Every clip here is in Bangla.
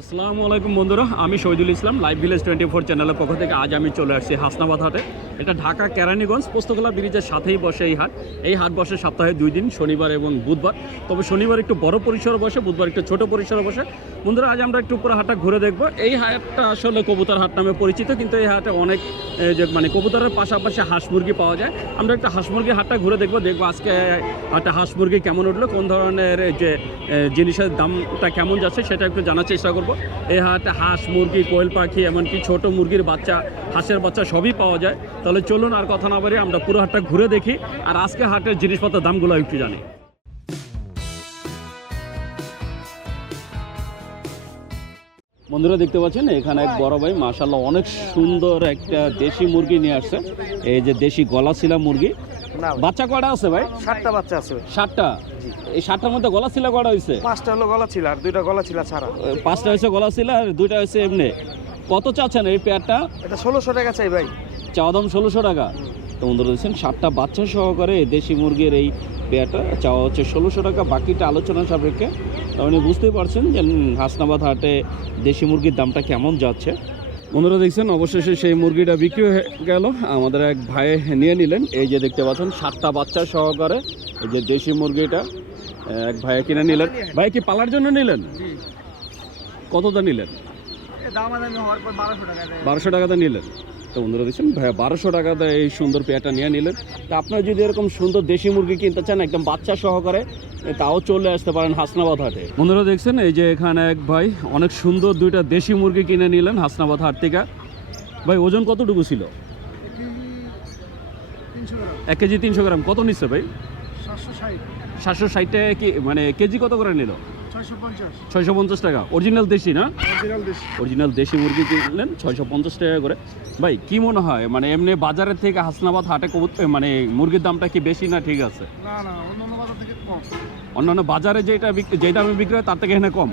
আসসালামু আলাইকুম বন্ধুরা, আমি Shahidul Islam live village twenty four চ্যানেলের পক্ষ থেকে আজ আমি চলে আসছি হাসনাবাদ হাটে। এটা ঢাকা কেরানীগঞ্জ, পোস্তকলা ব্রিজের সাথেই বসে এই হাট। এই হাট বসে সপ্তাহে দুই দিন, শনিবার এবং বুধবার। তবে শনিবার একটু বড় পরিসরে বসে, বুধবার একটু ছোট পরিসরে বসে। বন্ধুরা, আজ আমরা একটু পুরো হাটটা ঘুরে দেখব। এই হাটটা আসলে কবুতর হাট নামে পরিচিত, কিন্তু এই হাটে অনেক মানে কবুতরের পাশাপাশি হাঁস মুরগি পাওয়া যায়। আমরা একটা হাঁস মুরগি হাটটা ঘুরে দেখব দেখব আজকে হাটটা হাঁস মুরগি কেমন উঠল, কোন ধরনের যে জিনিসের দামটা কেমন যাচ্ছে সেটা একটু জানার চেষ্টা করব। এই হাটে হাঁস মুরগি, কোয়েল পাখি, এমনকি ছোট মুরগির বাচ্চা, হাঁসের বাচ্চা সবই পাওয়া যায়। তাহলে চলুন আর কথা না বাড়ি আমরা পুরো হাটটা ঘুরে দেখি, আর আজকে হাটের জিনিসপত্রের দামগুলো একটু জানি। বন্ধুরা দেখতে পাচ্ছেন এখানে এক বড় ভাই মাশাল্লাহ অনেক সুন্দর একটা দেশি মুরগি নিয়ে আসছে। এই যে দেশি গলাশিলা মুরগি। বাচ্চা কয়টা আছে ভাই? সাতটা বাচ্চা আছে। সাতটা? এই সাতটার মধ্যে গলাশিলা কয়টা হয়েছে পাঁচটা হলো গলা ছিল আর দুইটা গলা ছিল ছাড়া পাঁচটা হয়েছে গলাশিলা আর দুইটা হয়েছে এমনি। কত চাচ্ছেন এই পেয়ারটা? এটা ষোলোশো টাকা চাই ভাই। চাওয়া দাম ষোলোশো টাকা। তো বন্ধুরা দেখছেন সাতটা বাচ্চা সহকারে দেশি মুরগির এই পেয়ারটা চাওয়া হচ্ছে ষোলোশো টাকা বাকিটা আলোচনা সাপেক্ষে। তার মানে বুঝতেই পারছেন যে হাসনাবাদ হাটে দেশি মুরগির দামটা কেমন যাচ্ছে। বন্ধুরা দেখছেন অবশেষে সেই মুরগিটা বিক্রি হয়ে গেল। আমাদের এক ভাই নিয়ে নিলেন। এই যে দেখতে পাচ্ছেন সাতটা বাচ্চা সহকারে এই যে দেশি মুরগিটা এক ভাইয়া কিনে নিলেন। ভাই কি পালার জন্য নিলেন? কতটা নিলেন? দাম দামি হওয়ার পর বারোশো টাকা দেয়। বারোশো টাকাতে নিলেন। তো বন্ধুরা দেখছেন ভাইয়া বারোশো টাকাতে এই সুন্দর পেয়ারটা নিয়ে নিলেন। তা আপনারা যদি এরকম সুন্দর দেশি মুরগি কিনতে চান একদম বাচ্চা সহকারে তাও চলে আসতে পারেন হাসনাবাদ হাটে। বন্ধুরা দেখছেন এই যে এখানে এক ভাই অনেক সুন্দর দুইটা দেশি মুরগি কিনে নিলেন হাসনাবাদ হাট থেকে। ভাই ওজন কতটুকু ছিল? এক কেজি তিনশো গ্রাম। কত নিচ্ছে ভাই? সাতশো ষাট। সাতশো ষাট টাকা কি মানে কেজি কত করে নিল? ছয়শো পঞ্চাশ। টাকা। অরিজিনাল দেশি না? অরিজিনাল দেশি। মুরগি কিনলেন ছয়শো পঞ্চাশ টাকা করে। ভাই কি মনে হয়? মানে এমনি বাজারের থেকে হাসনাবাদ হাটে মানে মুরগির দামটা কি বেশি না ঠিক আছে? অন্যান্য বাজারে যেটা বিক- যে দামে বিক্রি হয় তার থেকে এখানে কম।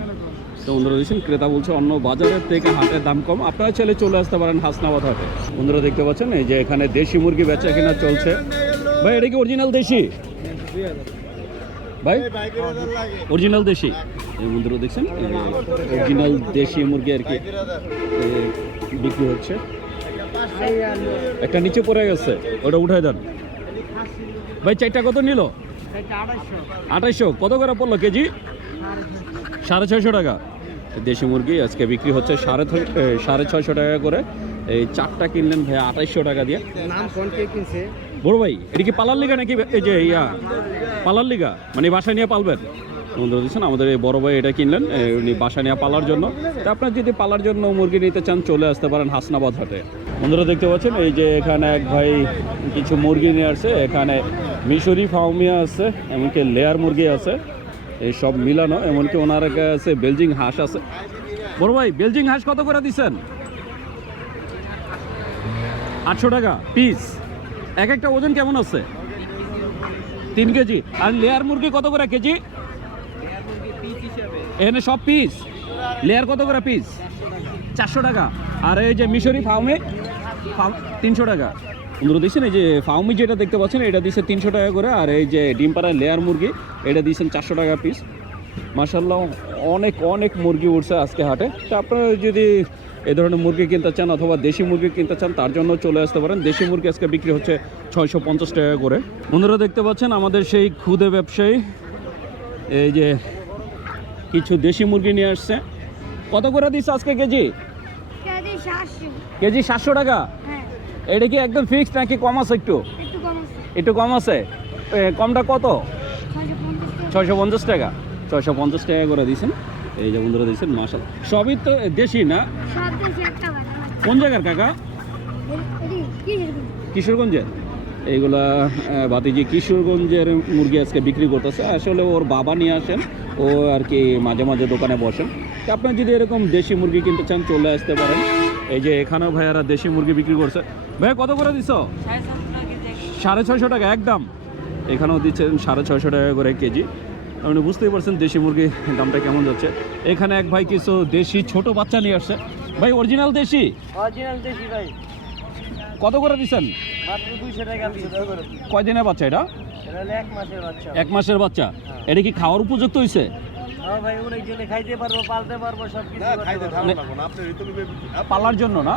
তো বন্ধুরা দেখছেন ক্রেতা বলছে অন্য বাজারের থেকে হাটের দাম কম। আপনারা চাইলে চলে আসতে পারেন হাসনাবাদ হাটে। বন্ধুরা দেখতে পাচ্ছেন এই যে এখানে দেশি মুরগি বেচা কিনা চলছে। ভাই এটা কি অরিজিনাল দেশি? ভাই? অরিজিনাল দেশি। এই বন্ধুরা দেখছেন? অরিজিনাল দেশি মুরগি আর কি বিক্রি হচ্ছে। একটা নিচে পড়ে গেছে ওটা উঠাই দেন। ভাই চারটা কত নিল? আঠাইশো কত করে পড়ল কেজি? সাড়ে ছয়শো টাকা। দেশি মুরগি আজকে বিক্রি হচ্ছে সাড়ে সাড়ে ছয়শো টাকা করে। এই চারটা কিনলেন ভাই আঠাইশশো টাকা দিয়ে। বড় ভাই এটা কি পালার লিগা নাকি? এই যে ইয়া পালার লিগা মানে বাসা নিয়ে পালবেন? বন্ধুরা দিচ্ছেন আমাদের এই বড় ভাই এটা কিনলেন উনি বাসা নিয়ে পালার জন্য। তা আপনার যদি পালার জন্য মুরগি নিতে চান, চলে আসতে পারেন হাসনাবাদ হাটে। বন্ধুরা দেখতে পাচ্ছেন, এই যে এখানে এক ভাই কিছু মুরগি নিয়ে আসছে, এখানে মিশরি ফাউমিয়া আছে, এমনকি লেয়ার মুরগি আছে, এই সব মিলানো, এমনকি ওনার কাছে বেলজিং হাঁস আছে। বড় ভাই, বেলজিং হাঁস কত করে দিচ্ছেন আটশো টাকা পিস। এক একটা ওজন কেমন আছে? তিন কেজি। আর লেয়ার মুরগি কত করে কেজি? এখানে সব পিস লেয়ার কত করে পিস চারশো টাকা। আর এই যে মিশরি ফাউমি তিনশো টাকা। বন্ধুরা দিচ্ছেন এই যে ফাউমি যেটা দেখতে পাচ্ছেন, এটা দিচ্ছে তিনশো টাকা করে। আর এই যে ডিম পাড়া লেয়ার মুরগি, এটা দিচ্ছেন চারশো টাকা পিস মার্শাল্লাহ অনেক অনেক মুরগি উঠছে আজকে হাটে। তো আপনারা যদি এই ধরনের মুরগি কিনতে চান অথবা দেশি মুরগি কিনতে চান, তার জন্য চলে আসতে পারেন। দেশি মুরগি আজকে বিক্রি হচ্ছে ছয়শো পঞ্চাশ টাকা করে। বন্ধুরা, দেখতে পাচ্ছেন আমাদের সেই ক্ষুদে ব্যবসায়ী। এই যে কিছু দেশি মুরগি নিয়ে আসছে। কত করে দিচ্ছে আজকে কেজি? কেজি সাতশো। টাকা? হ্যাঁ। এটা কি একদম ফিক্সড নাকি কম আছে একটু? একটু কম আছে। একটু কম আছে? কমটা কত? ছয়শো পঞ্চাশ টাকা। ছয়শো পঞ্চাশ টাকা। করে দিয়েছেন। এই যে বন্ধুরা দিয়েছেন মাসাল সবই তো দেশি না? কোন জায়গার কাকা? কিশোরগঞ্জের? এইগুলা ভাতিজি কিশোরগঞ্জের মুরগি আজকে বিক্রি করতেছে। আসলে ওর বাবা নিয়ে আসেন। ও আর কি মাঝে মাঝে দোকানে বসেন তা আপনার যদি এরকম দেশি মুরগি কিনতে চান চলে আসতে পারেন। এই যে এখানেও ভাইয়ারা দেশি মুরগি বিক্রি করছে। ভাই কত করে দিছ? সাড়ে ছয়শো টাকা একদম। এখানেও দিচ্ছেন সাড়ে ছয়শো টাকা করে কেজি। আপনি বুঝতেই পারছেন দেশি মুরগি দামটা কেমন যাচ্ছে। এখানে এক ভাই কিছু দেশি ছোট বাচ্চা নিয়ে আসছে। ভাই অরিজিনাল দেশি? অরিজিনাল দেশি ভাই। কত করে দিচ্ছেন? কয়দিনের বাচ্চা এটা? এক মাসের বাচ্চা। এক মাসের বাচ্চা? এটা কি খাওয়ার উপযুক্ত হয়েছে হ্যাঁ পালার জন্য না?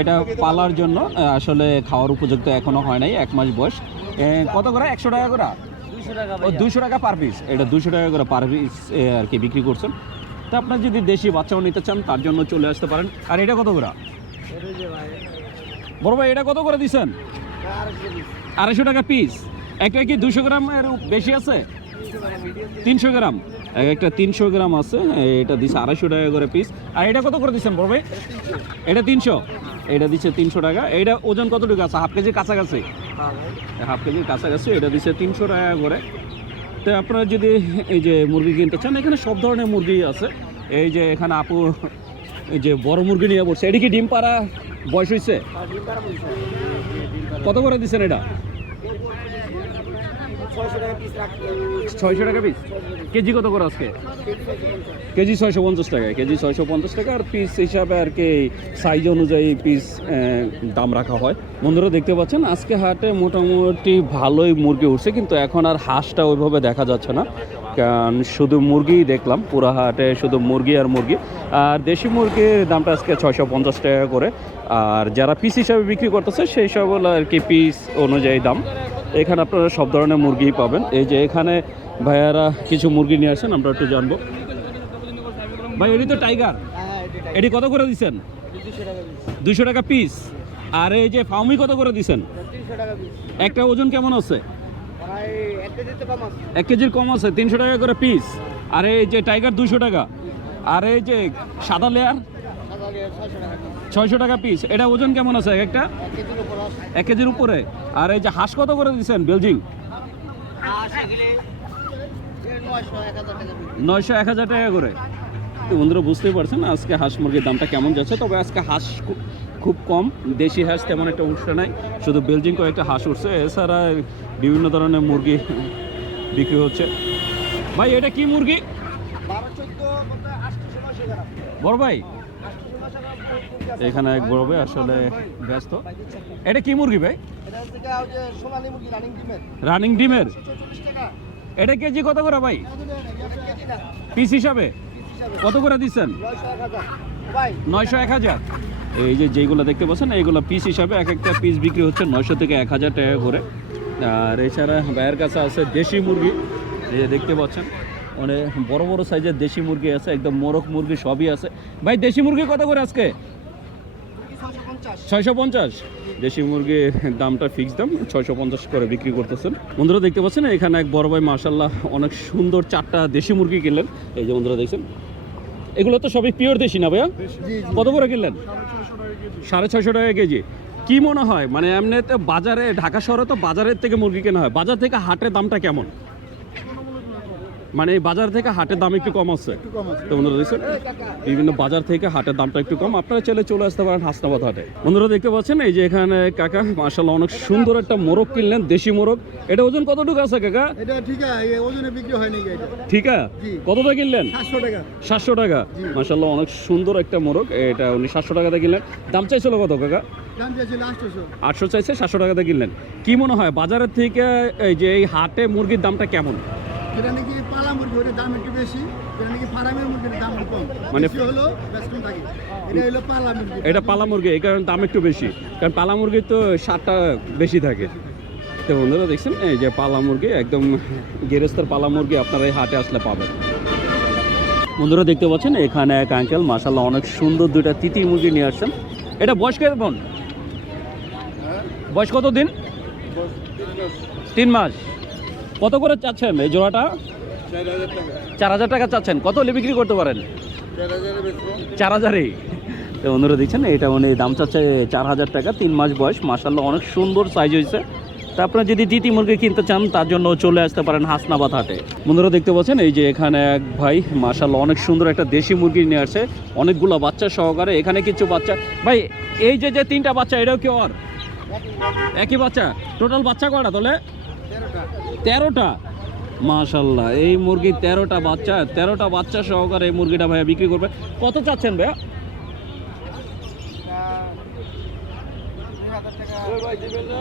এটা পালার জন্য আসলে খাওয়ার উপযুক্ত এখনও হয় নাই এক মাস বয়স। কত করে? একশো টাকা করে? ও দুশো টাকা পার পিস এটা দুশো টাকা করে পার পিস আর কি বিক্রি করছেন। তো আপনার যদি দেশি বাচ্চাও নিতে চান তার জন্য চলে আসতে পারেন। আর এটা কত করে? বড় ভাই এটা কত করে দিচ্ছেন আড়াইশো টাকা পিস একটা কি দুশো গ্রামের বেশি আছে? তিনশো গ্রাম। একটা তিনশো গ্রাম আছে, এটা দিচ্ছে আড়াইশো টাকা করে পিস আর এটা কত করে দিচ্ছেন বড় এটা তিনশো। এটা দিচ্ছে তিনশো টাকা। এটা ওজন কতটুকু আছে? হাফ কেজির কাছাকাছি? হাফ কেজির কাছাকাছি, এটা দিচ্ছে তিনশো টাকা করে। তো আপনারা যদি এই যে মুরগি কিনতে চান, এখানে সব ধরনের মুরগি আছে। এই যে এখানে আপু এই যে বড় মুরগি নিয়ে পড়ছে এটা কি ডিম পাড়া বয়স হয়েছে কত করে দিচ্ছেন এটা? ছয়শো টাকা পিস কেজি কত করে আজকে? কেজি ছয়শো পঞ্চাশ টাকা কেজি ছয়শো পঞ্চাশ টাকা আর পিস হিসাবে আর কি সাইজ অনুযায়ী পিস দাম রাখা হয়। বন্ধুরা, দেখতে পাচ্ছেন, আজকে হাটে মোটামুটি ভালোই মুরগি উঠছে, কিন্তু এখন আর হাঁসটা ওইভাবে দেখা যাচ্ছে না। শুধু মুরগিই দেখলাম পুরা হাটে শুধু মুরগি আর মুরগি। আর দেশি মুরগির দামটা আজকে ছয়শো পঞ্চাশ টাকা করে। আর যারা পিস হিসাবে বিক্রি করতেছে সেই সব আর কি পিস অনুযায়ী দাম। এখানে আপনারা সব ধরনের মুরগিই পাবেন। এই যে এখানে ভাইয়ারা কিছু মুরগি নিয়ে আসেন আমরা একটু জানব। ভাই এটি তো টাইগার এটি কত করে দিচ্ছেন? দুশো টাকা পিস আর এই যে ফাউমি কত করে দিচ্ছেন? একটা ওজন কেমন আছে? এক কেজির কম আছে তিনশো টাকা করে পিস আর এই যে টাইগার দুশো টাকা। আর এই যে সাদা লেয়ার ছয়শো টাকা পিস এটা ওজন কেমন আছে এক একটা? এক কেজির উপর। আর এই যে হাঁস কত করে দিচ্ছেন বেলজিং? নয়শো এক হাজার টাকা করে। বন্ধুরা বুঝতেই পারছেন আজকে হাঁস মুরগির দামটা কেমন যাচ্ছে। তবে আজকে হাঁস খুব কম, দেশি হাঁস তেমন একটা উঠছে নাই। শুধু বেলজিং কয়েকটা হাঁস উঠছে, এছাড়া বিভিন্ন ধরনের মুরগি বিক্রি হচ্ছে। ভাই, এটা কি মুরগি? বড় ভাই? এখানে এক বড় ভাই আসলে ব্যস্ত। এটা কি মুরগি ভাই? রানিং ডিমের। এটা কেজি কত করে ভাই? পিস হিসাবে? কত করে দিচ্ছেন? নয়শো এক হাজার। এই যে যেগুলো দেখতে পাচ্ছেন, এইগুলো পিস হিসাবে এক একটা পিস বিক্রি হচ্ছে নয়শো থেকে এক হাজার টাকা করে। আর এছাড়া ভাইয়ের কাছে আছে দেশি মুরগি। এই যে দেখতে পাচ্ছেন অনেক বড় বড় সাইজের দেশি মুরগি আছে, একদম মোরগ মুরগি সবই আছে। ভাই, দেশি মুরগি কত করে আজকে? ছয়শো পঞ্চাশ। দেশি মুরগির দামটা ফিক্স দাম, ছয়শো পঞ্চাশ করে বিক্রি করতেছেন। বন্ধুরা, দেখতে পাচ্ছেন, এখানে এক বড় ভাই মার্শাল্লাহ অনেক সুন্দর চারটা দেশি মুরগি কিনলেন। এই যে বন্ধুরা, দেখছেন? এগুলো তো সবই পিওর দেশি না ভাইয়া? কত করে কিনলেন? সাড়ে ছয়শো টাকা কেজি। কি মনে হয়? মানে এমনিতে বাজারে ঢাকা শহরে তো বাজারের থেকে মুরগি কেনা হয়। বাজার থেকে হাটের দামটা কেমন? মানে বাজার থেকে হাটের দাম একটু কম আছে। তো বন্ধুরা দেখছেন? বিভিন্ন বাজার থেকে হাটের দামটা একটু কম। আপনারা চলে চলে আসতে পারেন হাসনাবাদ হাটে। বন্ধুরা দেখতে পাচ্ছেন এই যে এখানে কাকা মার্শাল্লাহ অনেক সুন্দর একটা মোরগ কিনলেন দেশি মোরগ। এটা ওজন কতটুকু আছে কাকা? এটা ঠিক আছে ওজনে বিক্রি হয়নি ঠিক আছে? জি। কত টাকা কিনলেন? সাতশো টাকা। সাতশো টাকা। মার্শাল্লাহ অনেক সুন্দর একটা মোরগ। এটা উনি সাতশো টাকাতে কিনলেন। দাম চাইছিল কত কাকা? আটশো চাইছে সাতশো টাকাতে কিনলেন। কি মনে হয় বাজারের থেকে এই যে এই হাটে মুরগির দামটা কেমন? এটা নাকি পালা মুরগি ওটার দাম একটু বেশি এটা নাকি ফার্মের মুরগির দাম একটু কম। মানে- হলো বেশ থাকে। এটা হলো পালা মুরগি। এটা পালা মুরগি এই কারণে দাম একটু বেশি। কারণ পালা মুরগির তো সারটা বেশি থাকে। তো বন্ধুরা দেখছেন? এই যে পালা মুরগি একদম গেরস্তের পালা মুরগি আপনারা এই হাটে আসলে পাবেন। বন্ধুরা দেখতে পাচ্ছেন? এখানে এক আঙ্কেল মাসাল্লাহ অনেক সুন্দর দুইটা তিতির মুরগি নিয়ে আসছেন। এটা বয়স কেমন বয়স কত দিন তিন মাস। কত করে চাচ্ছেন এই জোড়াটা? চার হাজার টাকা চাচ্ছেন। কত হলে বিক্রি করতে পারেন? চার হাজারই তো বন্ধুরা দিচ্ছেন এটা উনি দাম চাচ্ছে চার হাজার টাকা, তিন মাস বয়স। মাসাল্লাহ অনেক সুন্দর সাইজ হয়েছে। তা আপনারা যদি দিতি মুরগি কিনতে চান, তার জন্য চলে আসতে পারেন হাসনাবাদ হাটে। বন্ধুরা দেখতে পাচ্ছেন, এই যে এখানে এক ভাই মাসাল্লাহ অনেক সুন্দর একটা দেশি মুরগি নিয়ে আসছে। অনেকগুলো বাচ্চা সহকারে, এখানে কিছু বাচ্চা। ভাই, এই যে যে তিনটা বাচ্চা, এটাও কি ওর? একই বাচ্চা? টোটাল বাচ্চা কটা তাহলে? তেরোটা? মাশাল্লাহ এই মুরগি তেরোটা বাচ্চা তেরোটা বাচ্চা সহকারে এই মুরগিটা ভাইয়া বিক্রি করবে। কত চাচ্ছেন ভাইয়া?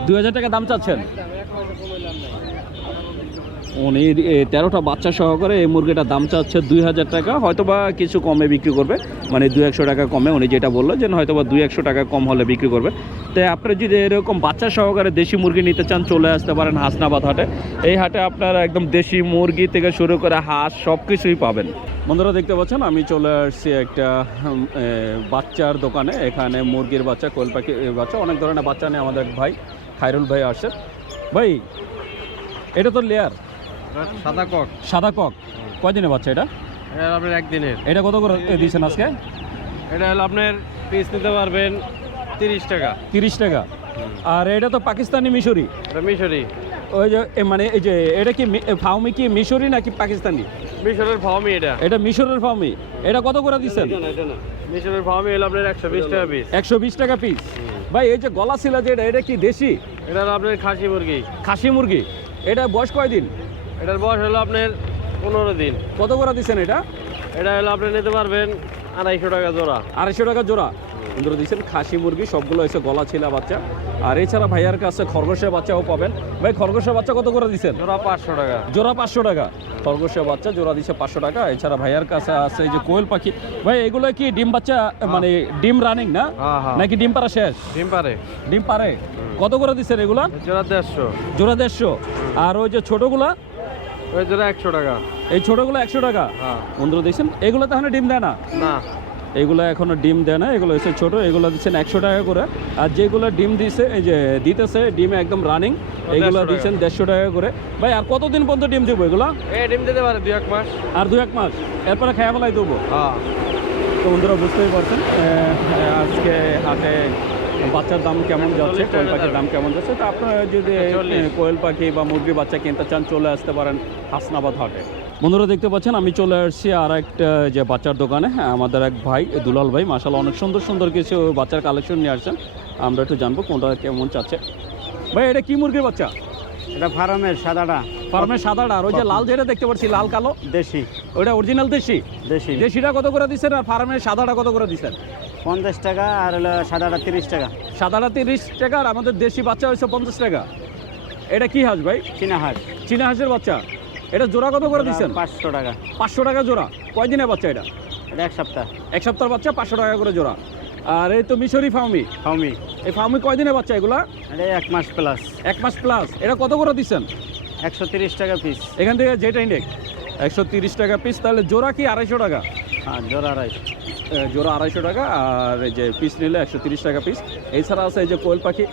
দুই হাজার টাকা। দাম চাচ্ছেন? উনি তেরোটা বাচ্চা সহকারে এই মুরগিটার দাম চাচ্ছে দুই হাজার টাকা। হয়তো বা কিছু কমে বিক্রি করবে। মানে দুই একশো টাকা কমে, উনি যেটা বলল যে হয়তো বা দুই একশো টাকা কম হলে বিক্রি করবে। তাই আপনারা যদি এরকম বাচ্চা সহকারে দেশি মুরগি নিতে চান, চলে আসতে পারেন হাসনাবাদ হাটে। এই হাটে আপনারা একদম দেশি মুরগি থেকে শুরু করে হাঁস সব কিছুই পাবেন। বন্ধুরা, দেখতে পাচ্ছেন, আমি চলে আসছি একটা বাচ্চার দোকানে। এখানে মুরগির বাচ্চা কোয়েল পাখি বাচ্চা, অনেক ধরনের বাচ্চা নিয়ে আমাদের ভাই, খায়রুল ভাই আসছে ভাই, এটা তো লেয়ার সাদা কক। সাদা কক। কয়দিনে বাচ্চা এটা? এটা আপনার একদিনের। এটা কত করে দিয়েছেন আজকে? এটা হলো আপনার পিস নিতে পারবেন তিরিশ টাকা। তিরিশ টাকা। আর এটা তো পাকিস্তানি মিশরি। এটা মিশরি। ওই যে মানে এই যে এটা কি ফাউমি কি মিশরি নাকি পাকিস্তানি? মিশরের ফার্মি এটা। এটা মিশরের ফাউমি এটা কত করে দিচ্ছেন। মিশরের ফার্মি হলো আপনার একশো বিশ টাকা পিস একশো বিশ টাকা পিস ভাই এই যে গলা ছিল যে এটা এটা কি দেশি? এটা হলো আপনার খাসি মুরগি। খাসি মুরগি। এটা বয়স কয়দিন? এটার বয়স হলো আপনার পনেরো দিন। কত করে দিচ্ছেন এটা? এটা হলো আপনি নিতে পারবেন আড়াইশো টাকা জোড়া। আড়াইশো টাকা জোড়া? বন্ধুরা দিচ্ছেন খাসি মুরগি সবগুলো হয়েছে গলা ছিলা বাচ্চা। আর এছাড়া ভাইয়ার কাছে খরগোশের বাচ্চাও পাবেন। ভাই খরগোশের বাচ্চা কত করে দিচ্ছেন জোড়া পাঁচশো টাকা। জোড়া পাঁচশো টাকা। খরগোশের বাচ্চা জোড়া দিচ্ছে পাঁচশো টাকা। এছাড়া ভাইয়ার কাছে আছে এই যে কোয়েল পাখি। ভাই এগুলো কি ডিম বাচ্চা মানে ডিম রানিং না? হ্যাঁ হ্যাঁ। নাকি ডিম পাড়া শেষ? ডিম পারে ডিম পারে কত করে দিচ্ছেন এগুলা? জোড়া দেড়শো। জোড়া দেড়শো। আর ওই যে ছোটোগুলা? ওই জোড়া একশো টাকা। এই ছোটোগুলো একশো টাকা? হ্যাঁ। বন্ধুরা দিচ্ছেন এগুলো তো এখনও ডিম দেয় না? না। এগুলো এখনও ডিম দেয় না এগুলো হচ্ছে ছোট এগুলো দিচ্ছেন একশো টাকা করে। আর যেগুলো ডিম দিছে এই যে দিতেছে ডিম একদম রানিং এগুলো দিচ্ছেন দেড়শো টাকা করে। ভাই আর কতদিন পর্যন্ত ডিম দেবো এগুলো? ডিম দিতে পারে দুই এক মাস। আর দু এক মাস? এরপরে খেয়া ফেলাই দেবো। হ্যাঁ। তো বন্ধুরা বুঝতেই পারছেন আজকে হাটে বাচ্চার দাম কেমন যাচ্ছে কোয়েল পাখির দাম কেমন যাচ্ছে? তো আপনারা যদি কোয়েল পাখি বা মুরগি বাচ্চা কিনতে চান চলে আসতে পারেন হাসনাবাদ হাটে। বন্ধুরা দেখতে পাচ্ছেন আমি চলে আসছি আর একটা যে বাচ্চার দোকানে। হ্যাঁ, আমাদের এক ভাই দুলাল ভাই মাসাল অনেক সুন্দর সুন্দর কিছু বাচ্চার কালেকশন নিয়ে আসছেন। আমরা একটু জানব কোনটা কেমন চাচ্ছে। ভাই এটা কি মুরগির বাচ্চা? এটা ফার্মের সাদাটা। ফার্মের সাদাটা। আর ওই যে লাল যেটা দেখতে পাচ্ছি লাল কালো? দেশি। ওটা অরিজিনাল দেশি? দেশি। দেশিটা কত করে দিচ্ছেন আর ফার্মের সাদাটা কত করে দিচ্ছেন পঞ্চাশ টাকা আর হলো সাদাটা তিরিশ টাকা। সাদাটা তিরিশ টাকা আর আমাদের দেশি বাচ্চা হয়েছে পঞ্চাশ টাকা। এটা কি হাঁস ভাই? চীনা হাট চীনা হাঁসের বাচ্চা। এটা জোড়া কত করে দিচ্ছেন পাঁচশো টাকা। পাঁচশো টাকা জোড়া। কয়দিনের বাচ্চা এটা? এটা এক সপ্তাহ। এক সপ্তাহ বাচ্চা পাঁচশো টাকা করে জোড়া। আর এই তো মিশরি ফার্মি ফাউমি। এই ফার্মি কয়দিনের বাচ্চা এগুলা? এক মাস প্লাস এক মাস প্লাস এটা কত করে দিচ্ছেন? একশো তিরিশ টাকা পিস এখান থেকে যেটা ইন্ডেক্স একশো তিরিশ টাকা পিস তাহলে জোড়া কি আড়াইশো টাকা? হ্যাঁ জোড়া এ, জোড়া আড়াইশো টাকা আর এই যে পিস নিলে একশো তিরিশ টাকা পিস এছাড়া আছে এই যে কোয়েল পাখি।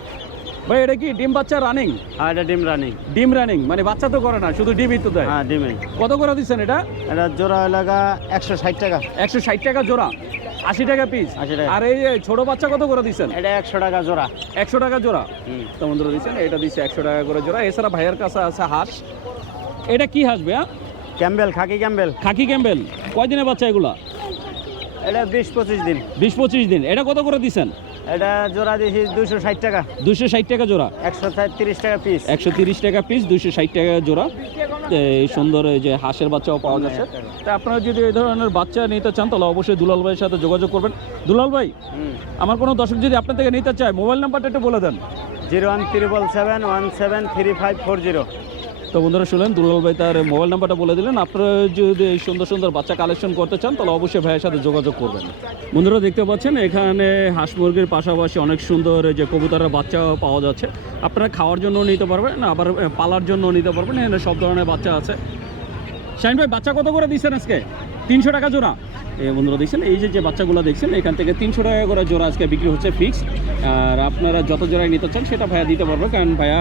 ভাই এটা কি ডিম বাচ্চা রানিং আর এটা ডিম রানিং ডিম রানিং মানে বাচ্চা তো করে না শুধু ডিমই তো দেয়। হ্যাঁ ডিমে কত করে দিচ্ছেন এটা? এটা জোড়া লাগা একশো ষাট টাকা। একশো ষাট টাকা জোড়া। আশি টাকা পিস 80 টাকা। আর এই ছোট বাচ্চা কত করে দিচ্ছেন? এটা একশো টাকা জোড়া। একশো টাকা জোড়া। তো বন্ধুরা দিচ্ছেন এটা দিচ্ছে একশো টাকা করে জোড়া। এছাড়া ভাইয়ের কাছে আছে হাঁস। এটা কি হাঁস ভাইয়া? Campbell khaki Campbell. Khaki Campbell. কয়দিনের বাচ্চা এগুলা? এটা বিশ পঁচিশ দিন। বিশ পঁচিশ দিন। এটা কত করে দিচ্ছেন? এটা জোড়া দিয়েছি দুশো ষাট টাকা। দুশো ষাট টাকা জোড়া। একশো তিরিশ টাকা পিস একশো তিরিশ টাকা পিস দুশো ষাট টাকা জোড়া। এই সুন্দর যে হাঁসের বাচ্চাও পাওয়া যাচ্ছে। তা আপনারা যদি এই ধরনের বাচ্চা নিতে চান তাহলে অবশ্যই দুলাল ভাইয়ের সাথে যোগাযোগ করবেন। দুলাল ভাই আমার কোনো দর্শক যদি আপনার থেকে নিতে চায় মোবাইল নাম্বারটা একটু বলে দেন। Zero one triple seven one seven three five four zero তো বন্ধুরা শুনলেন, দুলাল ভাই তার মোবাইল নাম্বারটা বলে দিলেন। আপনারা যদি এই সুন্দর সুন্দর বাচ্চা কালেকশন করতে চান, তাহলে অবশ্যই ভাইয়ের সাথে যোগাযোগ করবেন। বন্ধুরা দেখতে পাচ্ছেন, এখানে হাঁস মুরগির পাশাপাশি অনেক সুন্দর যে কবুতরের বাচ্চা পাওয়া যাচ্ছে। আপনারা খাওয়ার জন্য নিতে পারবেন, আবার পালার জন্য নিতে পারবেন, এখানে সব ধরনের বাচ্চা আছে। শাহিন ভাই, বাচ্চা কত করে দিচ্ছেন আজকে? তিনশো টাকা জোড়া। বন্ধুরা দেখছেন, এই যে যে বাচ্চাগুলো দেখছেন, এখান থেকে তিনশো টাকা করে জোড়া আজকে বিক্রি হচ্ছে ফিক্স আর আপনারা যত জোড়ায় নিতে চান, সেটা ভাইয়া দিতে পারবে, কারণ ভাইয়া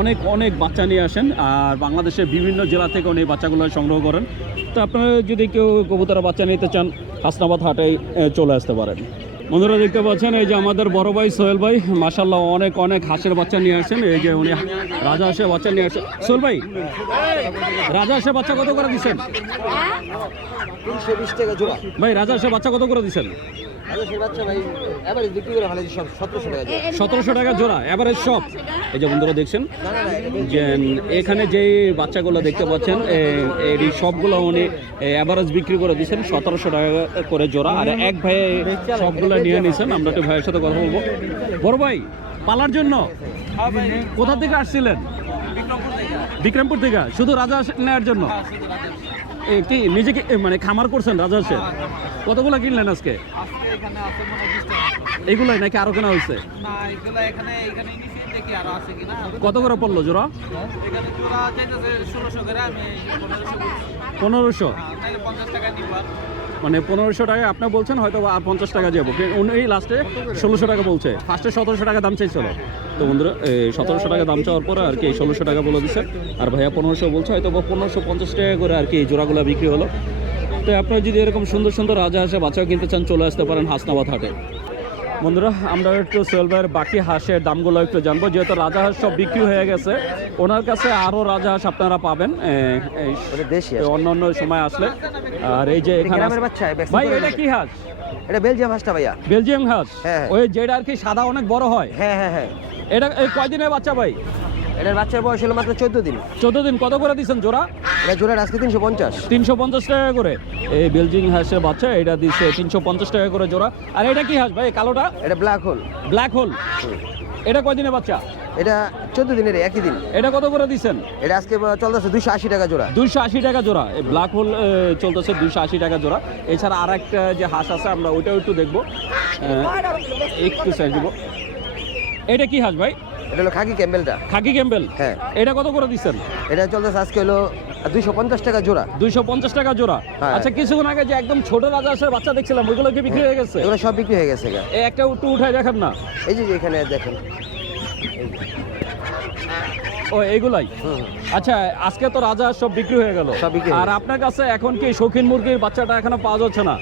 অনেক অনেক বাচ্চা নিয়ে আসেন, আর বাংলাদেশের বিভিন্ন জেলা থেকে এই বাচ্চাগুলো সংগ্রহ করেন। তো আপনারা যদি কেউ কবুতরা বাচ্চা নিতে চান, হাসনাবাদ হাটে চলে আসতে পারেন। বন্ধুরা দেখতে পাচ্ছেন এই যে আমাদের বড় ভাই সোহেল ভাই মাসাল্লাহ অনেক অনেক হাঁসের বাচ্চা নিয়ে আসছেন। এই যে উনি রাজা হাঁসের বাচ্চা নিয়ে আসছেন। সোহেল ভাই রাজা হাঁসের বাচ্চা কত করে দিচ্ছেন? জোড়া। ভাই রাজা হাঁসের বাচ্চা কত করে দিচ্ছেন? আগে সে বাচ্চা ভাই এবারে বিক্রি করে ভালো সব সতেরোশো টাকা জোড়া এভারেজ সব। এই যে বন্ধুরা দেখছেন যে এখানে যে বাচ্চাগুলো দেখতে পাচ্ছেন এই সবগুলো উনি অ্যাভারেজ বিক্রি করে দিচ্ছেন সতেরোশো টাকা করে জোড়া। আর এক ভাই সবগুলো নিয়ে নিয়েছেন আমরা একটু ভাইয়ের সাথে কথা বলব। বড় ভাই পালার জন্য কোথা থেকে আসছিলেন? বিক্রমপুর থেকে। শুধু রাজা নেওয়ার জন্য? এ, কি নিজেকে মানে খামার করছেন রাজা সে কতগুলো কিনলেন আজকে? এগুলোই নাকি আরও কেনা হয়েছে? কত করে পড়ল জোড়া? পনেরোশো আর মানে পনেরোশো টাকা আপনি বলছেন হয়তো আর পঞ্চাশ টাকা যাব। উনি লাস্টে ষোলোশো টাকা বলছে। ফার্স্টে সতেরোশো টাকা দাম চাইছিল। তো বন্ধুরা সতেরোশো টাকা দাম চাওয়ার পরে আর কি ষোলোশো টাকা বলে দিচ্ছে আর ভাইয়া পনেরোশো বলছে হয়তো বা পনেরোশো পঞ্চাশ টাকা করে আর কি এই জোড়াগুলো বিক্রি হলো। তো আপনারা যদি এরকম সুন্দর সুন্দর রাজা হাঁসে বাচ্চাও কিনতে চান চলে আসতে পারেন হাসনাবাদ হাটে। বন্ধুরা আমরা একটু সোহেল ভাইয়ের বাকি হাঁসের দামগুলো একটু জানব। যেহেতু রাজা হাঁস সব বিক্রি হয়ে গেছে ওনার কাছে আরও রাজা হাঁস আপনারা পাবেন অন্য অন্য সময় আসলে। আর এই যে এখানে ভাই এটা কি হাঁস? এটা বেলজিয়াম হাঁসটা ভাইয়া। বেলজিয়াম হাঁস? হ্যাঁ, হ্যাঁ। ওই যেটা আর কি সাদা অনেক বড় হয়? হ্যাঁ হ্যাঁ হ্যাঁ। এটা এই কয়দিনের বাচ্চা ভাই? এটার বাচ্চার বয়স হলো মাত্র চোদ্দ দিন। চোদ্দ দিন কত করে দিচ্ছেন জোড়া? এটা জোড়ার আজকে তিনশো পঞ্চাশ। তিনশো পঞ্চাশ টাকা করে। এই বেলজিং হাঁসের বাচ্চা এটা দিচ্ছে তিনশো পঞ্চাশ টাকা করে জোড়া। আর এটা কি হাঁস ভাই কালোটা? এটা ব্ল্যাক হোল ব্ল্যাক হোল এটা কয়দিনের বাচ্চা? এটা চোদ্দ দিনের একই দিন। এটা কত করে দিচ্ছেন এটা আজকে চলতেছে দুইশো আশি টাকা জোড়া। দুইশো আশি টাকা জোড়া। এই ব্ল্যাক হোল চলতেছে দুইশো আশি টাকা জোড়া। এছাড়া আর একটা যে হাঁস আছে আমরা ওইটাও একটু দেখব। একটু সাইজ দিব। এটা কি হাঁস ভাই? এটা হলো খাকি ক্যাম্বেলটা। খাকি ক্যাম্বেল? হ্যাঁ। এটা কত করে দিচ্ছেন? এটা চলতেছে আজকে হলো দুইশো পঞ্চাশ টাকা জোড়া। দুইশো পঞ্চাশ টাকা জোড়া? হ্যাঁ। আচ্ছা কিছুক্ষণ আগে যে একদম ছোট রাজা হাঁসের বাচ্চা দেখছিলাম ওইগুলো কি বিক্রি হয়ে গেছে? এগুলো সব বিক্রি হয়ে গেছে এই একটা একটু উঠাই দেখেন না। এই যে এখানে দেখেন। ও এইগুলাই? আচ্ছা আজকে তো রাজা সব বিক্রি হয়ে গেল। আর আপনার কাছে এখন কি শৌখিন মুরগির বাচ্চাটা এখনও পাওয়া যাচ্ছে না?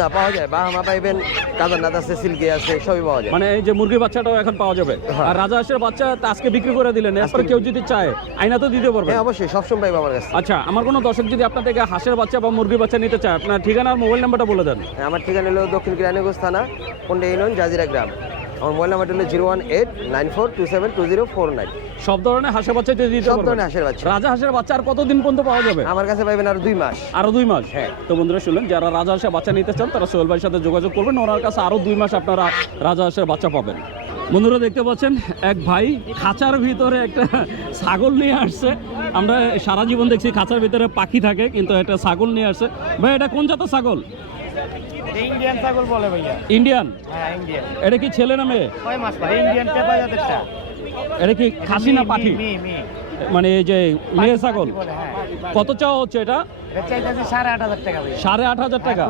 না পাওয়া যায়। বাহামা পাইবেন কাদারনাথ আছে সিল্কি আছে সবই পাওয়া যায়। মানে এই যে মুরগির বাচ্চাটাও এখন পাওয়া যাবে। হ্যাঁ। আর রাজা হাঁসের বাচ্চা তা আজকে বিক্রি করে দিলেন এরপর কেউ যদি চায় আইনা তো দিতে পারবে হ্যাঁ অবশ্যই সবসময় পাইবো আমার কাছে। আচ্ছা আমার কোনো দর্শক যদি আপনার থেকে হাঁসের বাচ্চা বা মুরগির বাচ্চা নিতে চায় আপনার ঠিকানা আর মোবাইল নাম্বারটা বলে দেন। হ্যাঁ, আমার ঠিকানা হলো দক্ষিণ কিরানীগঞ্জ থানা পন্ডে ইউনিয়ন জাজিরা গ্রাম। আমার মোবাইল নাম্বারটা হলো zero one eight nine four two seven two zero four nine. সব ধরনের হাঁসের বাচ্চা দিতে সব ধরনের হাঁসের বাচ্চা। রাজা হাঁসের বাচ্চা আর কতদিন পর্যন্ত পাওয়া যাবে? আমার কাছে পাইবেন আর দুই মাস। আরও দুই মাস? হ্যাঁ। তো বন্ধুরা শুনলেন যারা রাজা হাঁসের বাচ্চা নিতে চান তারা সোহেল ভাইয়ের সাথে যোগাযোগ করবেন। ওনার কাছে আরও দুই মাস আপনারা রাজা হাঁসের বাচ্চা পাবেন। বন্ধুরা দেখতে পাচ্ছেন এক ভাই খাঁচার ভিতরে একটা ছাগল নিয়ে আসছে। আমরা সারা জীবন দেখছি খাঁচার ভিতরে পাখি থাকে কিন্তু একটা ছাগল নিয়ে আসছে। ভাই এটা কোন জাতের ছাগল? ইন্ডিয়ান ছাগল বলে ভাইয়া। ইন্ডিয়ান হ্যাঁ ইন্ডিয়ান এটা কি ছেলে না মেয়ে? কয় মাস ভাই? ইন্ডিয়ান পেপার এটা কি খাসি না পাখি মানে এই যে মেয়ে ছাগল। কত চাওয়া হচ্ছে এটা? এটা সাড়ে আট হাজার টাকা।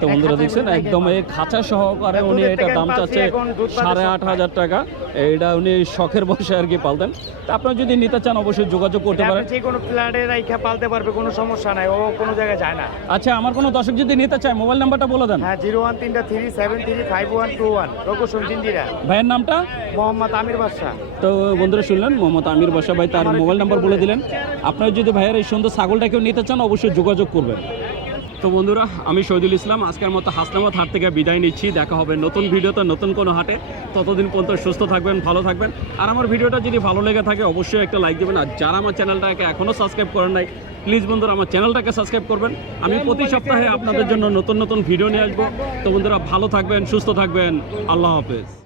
তো বন্ধুরা দেখছেন একদম এই খাঁচা সহকারে উনি এটা দাম চাচ্ছে সাড়ে আট হাজার টাকা। এইটা উনি শখের বসে আর কি পালতেন। তা আপনারা যদি নিতে চান অবশ্যই যোগাযোগ করতে পারেন। যে কোনো ফ্ল্যাটে রাইখা পালতে পারবে কোনো সমস্যা নাই। ও কোনো জায়গায় যায় না। আচ্ছা আমার কোনো দর্শক যদি নিতে চায় মোবাইল নাম্বারটা বলে দেন। হ্যাঁ জিরো ওয়ান তিনটা three seven three five one two one. রকুসুম ভাইয়ের নামটা? মোহাম্মদ আমির বাদশাহ। তো বন্ধুরা শুনলেন মোহাম্মদ আমির বাসা ভাই তার মোবাইল নাম্বার বলে দিলেন। আপনারা যদি ভাইয়ের এই সুন্দর ছাগলটাকেও নিতে চান অবশ্যই যোগাযোগ করবেন। তো বন্ধুরা আমি শহীদুল ইসলাম। আজকের মতো হাসনামাত হাট থেকে বিদায় নিচ্ছি। দেখা হবে নতুন ভিডিওতে নতুন কোনো হাটে। ততদিন পর্যন্ত সুস্থ থাকবেন ভালো থাকবেন। আর আমার ভিডিওটা যদি ভালো লেগে থাকে অবশ্যই একটা লাইক দেবেন। আর যারা আমার চ্যানেলটাকে এখনও সাবস্ক্রাইব করেন নাই প্লিজ বন্ধুরা আমার চ্যানেলটাকে সাবস্ক্রাইব করবেন। আমি প্রতি সপ্তাহে আপনাদের জন্য নতুন নতুন ভিডিও নিয়ে আসব। তো বন্ধুরা ভালো থাকবেন সুস্থ থাকবেন। আল্লাহ হাফেজ।